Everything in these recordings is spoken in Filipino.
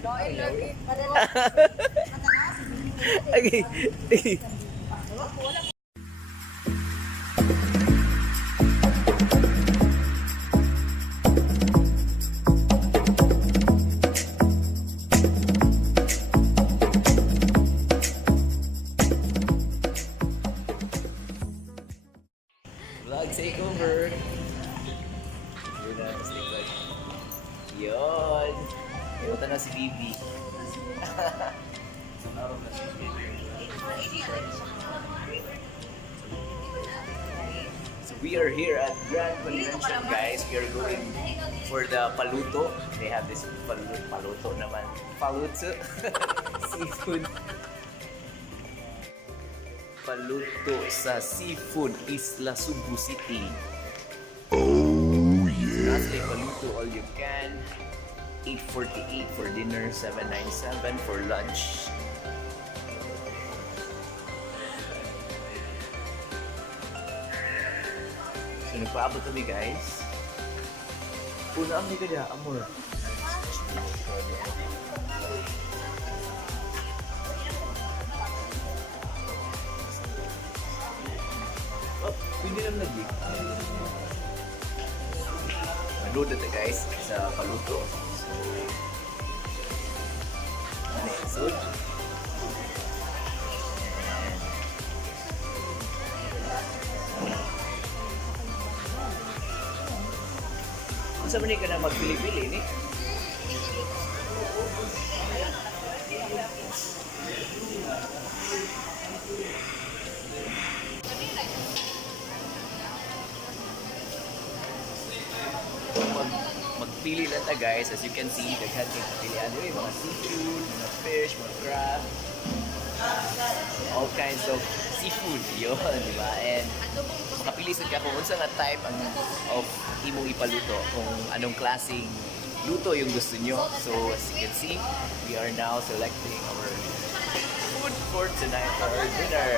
Okay. Vlog takeover. Yun na, tapos vlog. Yun. Iwata na si Bibi. So we are here at Grand Convention, guys. We are going for the Paluto. They have this Paluto naman. Paluto seafood. Paluto sa Seafood Isla Sugbu City. Oh yeah. Lastly, Paluto all you can. 848 for dinner, 797 for lunch. So nagpaabot kami, guys. Una ang nagada, amor. Oh, pwede lang lagi. Manood na guys sa Paluto. So, kung saan ka na magpili-pili ni? Magpili lang ta guys, as you can see, daghan kay pilihan diri mga seafood, mga fish, mga crab, all kinds of seafood yun, di ba? And makapili sad ka kung unsa nga type of imong ipaluto, kung anong klaseng luto yung gusto nyo. So as you can see, we are now selecting our food for tonight for our dinner.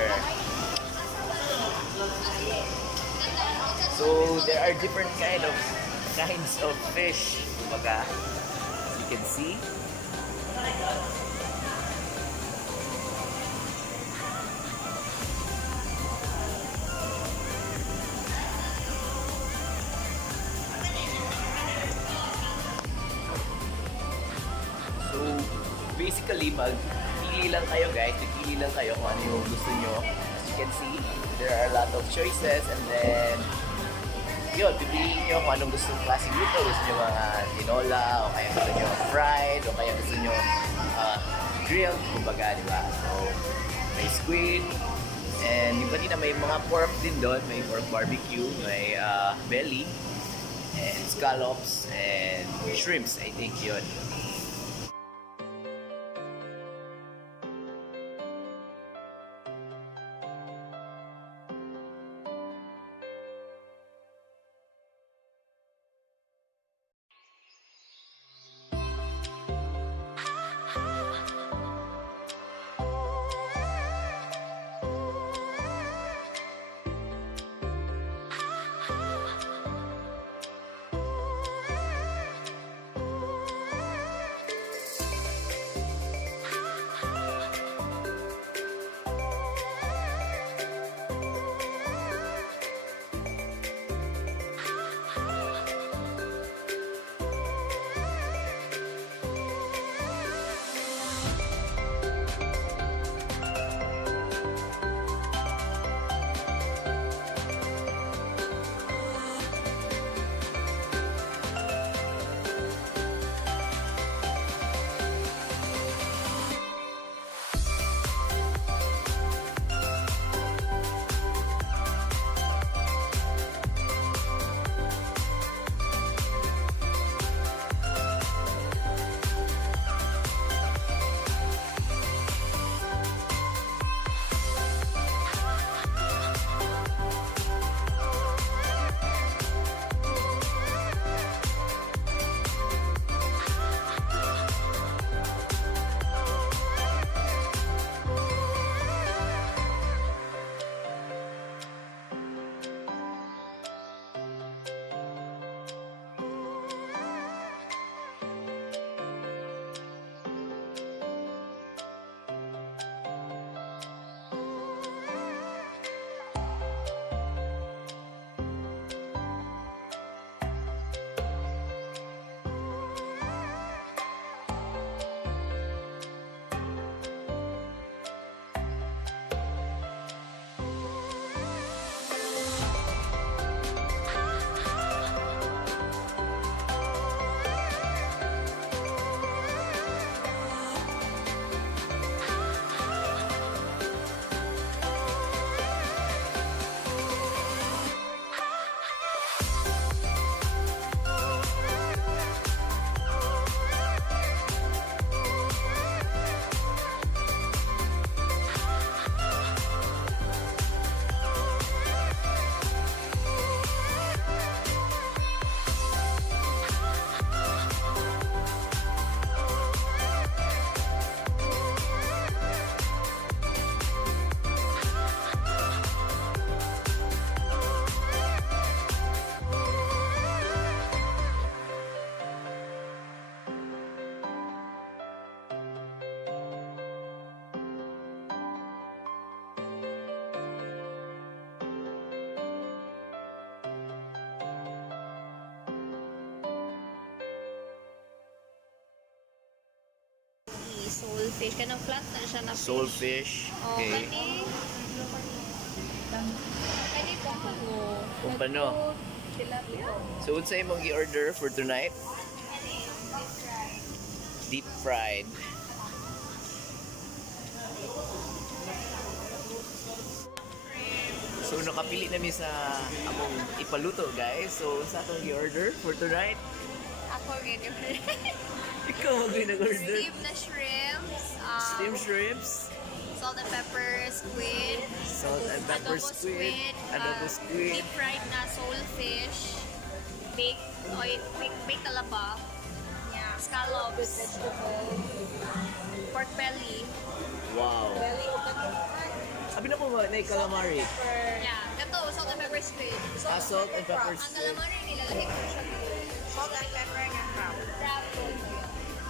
So there are different kinds of fish, kumbaga, as you can see. So basically, magpili lang kayo guys, pili lang kayo kung ano yung gusto nyo. As you can see, there are a lot of choices, and then yun, pipiliin nyo kung anong gusto ng klaseng luto. Gusto nyo mga tinola, o kaya gusto nyo fried, o kaya gusto nyo grilled, kumbaga, di ba? So, may squid, and iba din na may mga pork din doon. May pork barbecue, may belly, and scallops, and shrimps, I think yun. soulfish. Kanang flat na siya na fish. Soulfish. Oh, Okay. Kani pompano. Pompano. Tilapia. So, what's imong gi-order for tonight? Deep fried. So, nakapili namin sa among ipaluto, guys. So, sa atong i-order for tonight? Ako rin yung Ikaw mag-order. steamed na shrimps. Steamed shrimps. Salt and pepper squid. Salt and pepper Adobo squid. Adobo squid. Deep fried na soulfish. Baked talaba. Yeah. Scallops. Pork belly. Wow. Sabi na po ba, na calamari. Yeah. Ito, salt and pepper squid. Salt and pepper Ang squid. calamari, nilalagay ko siya. Salt and pepper nga crab. Crab.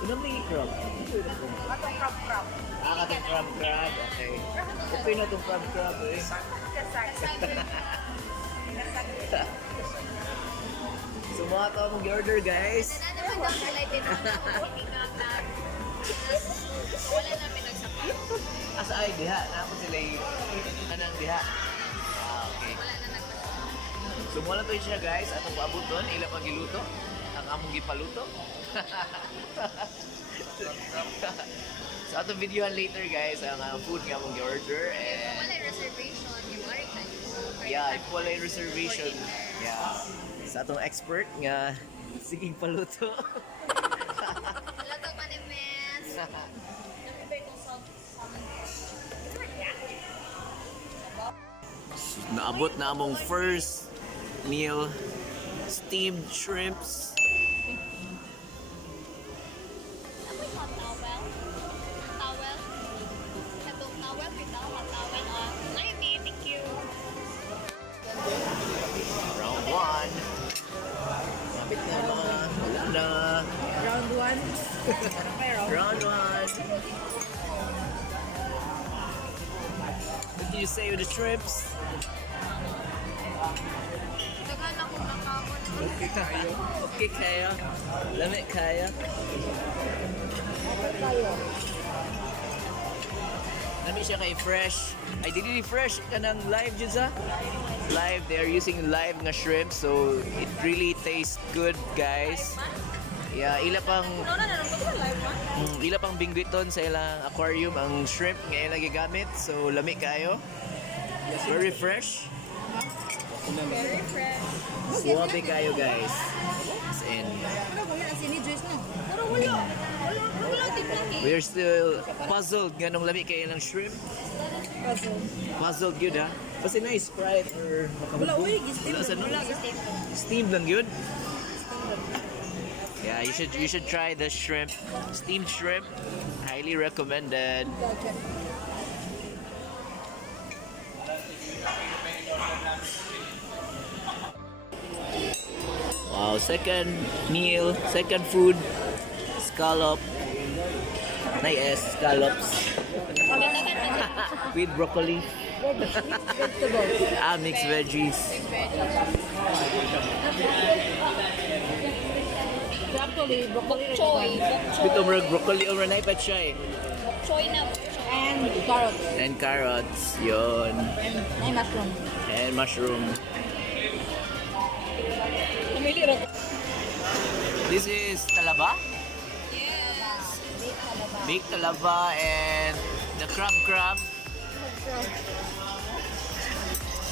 Unang may crab. Atong crab. Katong crab. Okay. Okay na itong crab eh. So mga ito mong order guys. Ano naman daw nilay pinakakan. Wala namin nagsapat. Asa ay diha. Naapos sila yung anang diha. Okay. Wala na nagsapat. So mula to siya guys. Atong paabot doon. Ila pang giluto. Ang among gipaluto. So atong videohan later guys. Ang food nga among gi-order. And Wala yung reservation. Yung maritime. yeah, if wala yung reservation. Yeah. Sa atong expert nga siging paluto. Wala to pa ni Miss. Nakibay kong salt. Naabot na among first meal. Steamed shrimps. Amoy hot towel. Towel. Itong towel, bitaw. Hot towel. Ngayon, thank you. Round 1. Mabit na mga. Wala na. Round 1. Round 1. What do you say with the shrimps? Tagal ako nakakon. Okay kayo. Okay kayo. Lamig kayo. Lamig siya kay fresh. Ay, dili fresh ka ng live dyan sa? Live. They are using live nga shrimp. So, it really tastes good, guys. Yeah, ila pang ila pang bingwiton sa ilang aquarium ang shrimp nga ilang gigamit. So, lamig kayo. Very fresh. Very fresh. Suwabe kayo, guys. As in, we're still puzzled nga nung lamig kayo ng shrimp. Puzzled yun, ha? Kasi na Sprite or makabugong. Wala, steam lang yun. Yeah, you should try the shrimp, steamed shrimp. Highly recommended. Wow, second meal, second food, scallop. Nice scallops with broccoli. Mixed veggies. Broccoli. Choy. Ito murag broccoli o ranay pa siya eh. Choy na. And carrots. And carrots, yon. And mushroom. And mushroom. This is talaba? Yes. Baked talaba and the crab.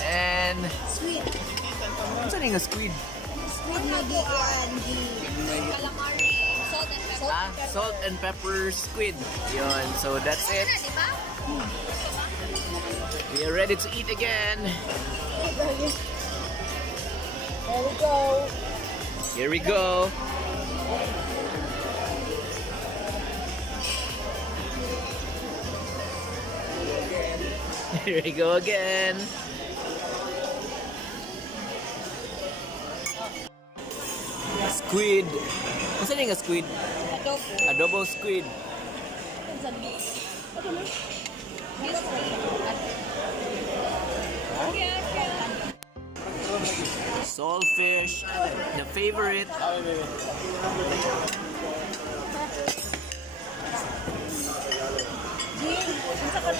And Sweet. what's the squid? Squid na di and Calamari. Salt and pepper. Salt and pepper squid. Yon. So that's it. Ano na, di ba? We are ready to eat again. There we go. Here we go. Here we go again. Squid. What's nga squid? Adobong squid. Saltfish, the favorite.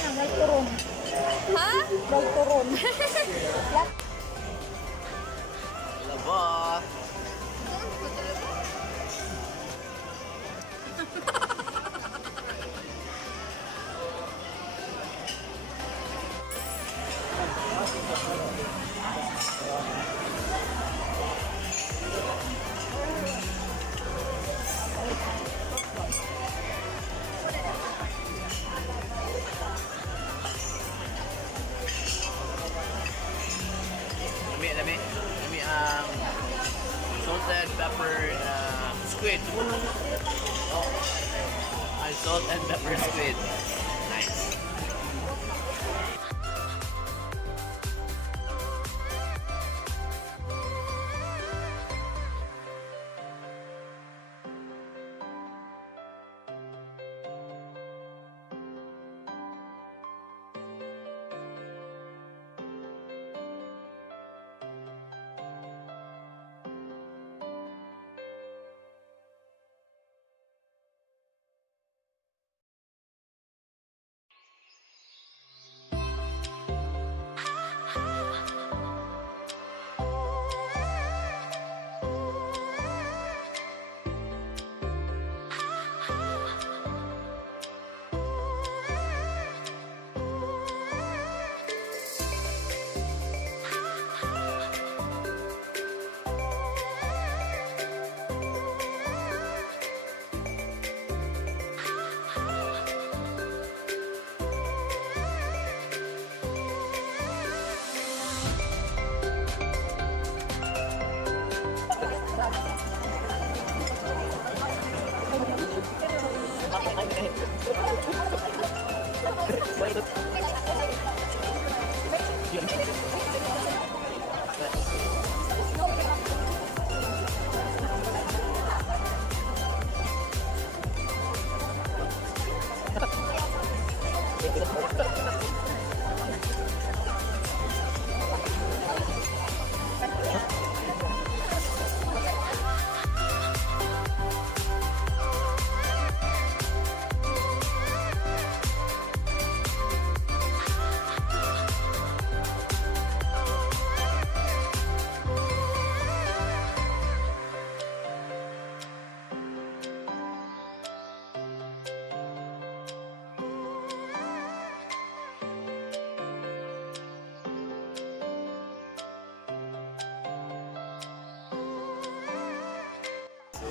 Nagturong. Ha? Nagturong. Talaba. Lami ang salted pepper squid. Ang salt and pepper squid. Nice.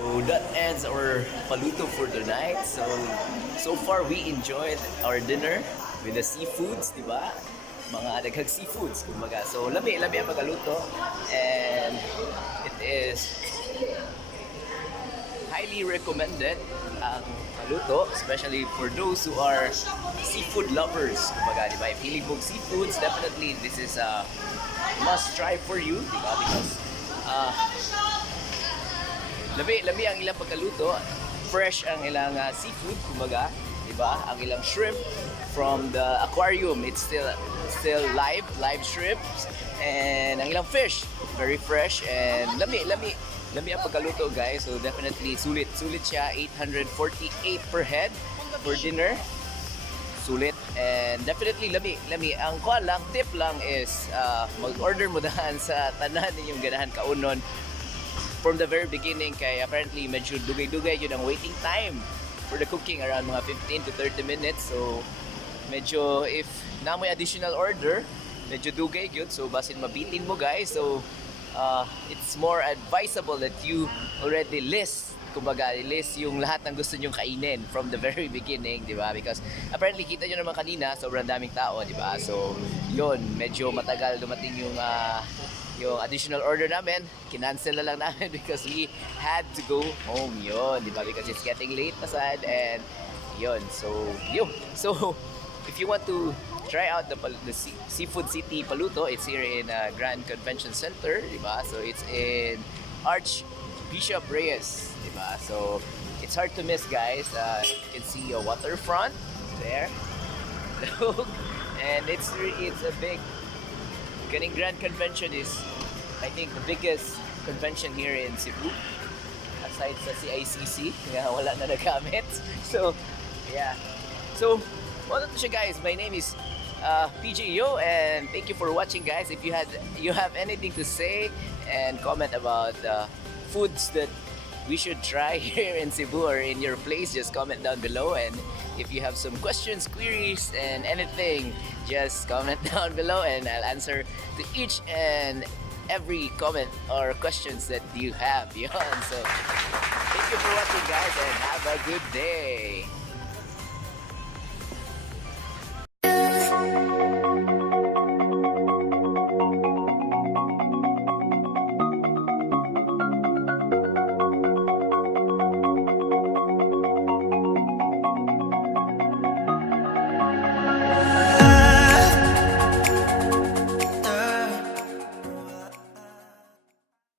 So that ends our Paluto for tonight. So far we enjoyed our dinner with the seafoods, di ba? Mga daghang seafoods, kumbaga. So lami ang pagkaluto, and it is highly recommended ang paluto, especially for those who are seafood lovers, kumbaga, di ba? If you book seafoods, definitely this is a must try for you, di ba? Because lami ang ilang pagkaluto, fresh ang ilang seafood, kumbaga, di ba? Ang ilang shrimp from the aquarium, it's still live shrimps, and ang ilang fish, very fresh, and lami ang pagkaluto, guys. So definitely sulit siya, 848 per head for dinner. Sulit, and definitely lami. Ang kuha lang, tip lang is mag-order mo dahan sa tanan ninyong ganahan kaunon from the very beginning, kay apparently medyo dugay-dugay yun ang waiting time for the cooking, around mga 15 to 30 minutes. So medyo, if na may additional order, medyo dugay yun, so basin mabitin mo, guys. So it's more advisable that you already list yung lahat ng gusto nyong kainin from the very beginning, di ba? Because apparently kita nyo naman kanina, sobrang daming tao, di ba? So yun, medyo matagal dumating yung additional order namin. Kinancel na lang namin because we had to go home, yun, di ba? Because it's getting late aside, and yun, so if you want to try out the Seafood City Paluto, it's here in Grand Convention Center, di ba? So it's in Archbishop Reyes, di ba? So it's hard to miss, guys. You can see a waterfront there, and it's a big. Getting Grand Convention is, I think, the biggest convention here in Cebu, aside sa CICC, nga wala na nagamit. So, yeah. So, Well, that's it, guys. My name is PJ Yo, and thank you for watching, guys. If you have anything to say and comment about foods that we should try here in Cebu or in your place, just comment down below. And if you have some questions, queries, and anything, just comment down below, and I'll answer to each and every comment or questions that you have. Yun. So, thank you for watching, guys, and have a good day.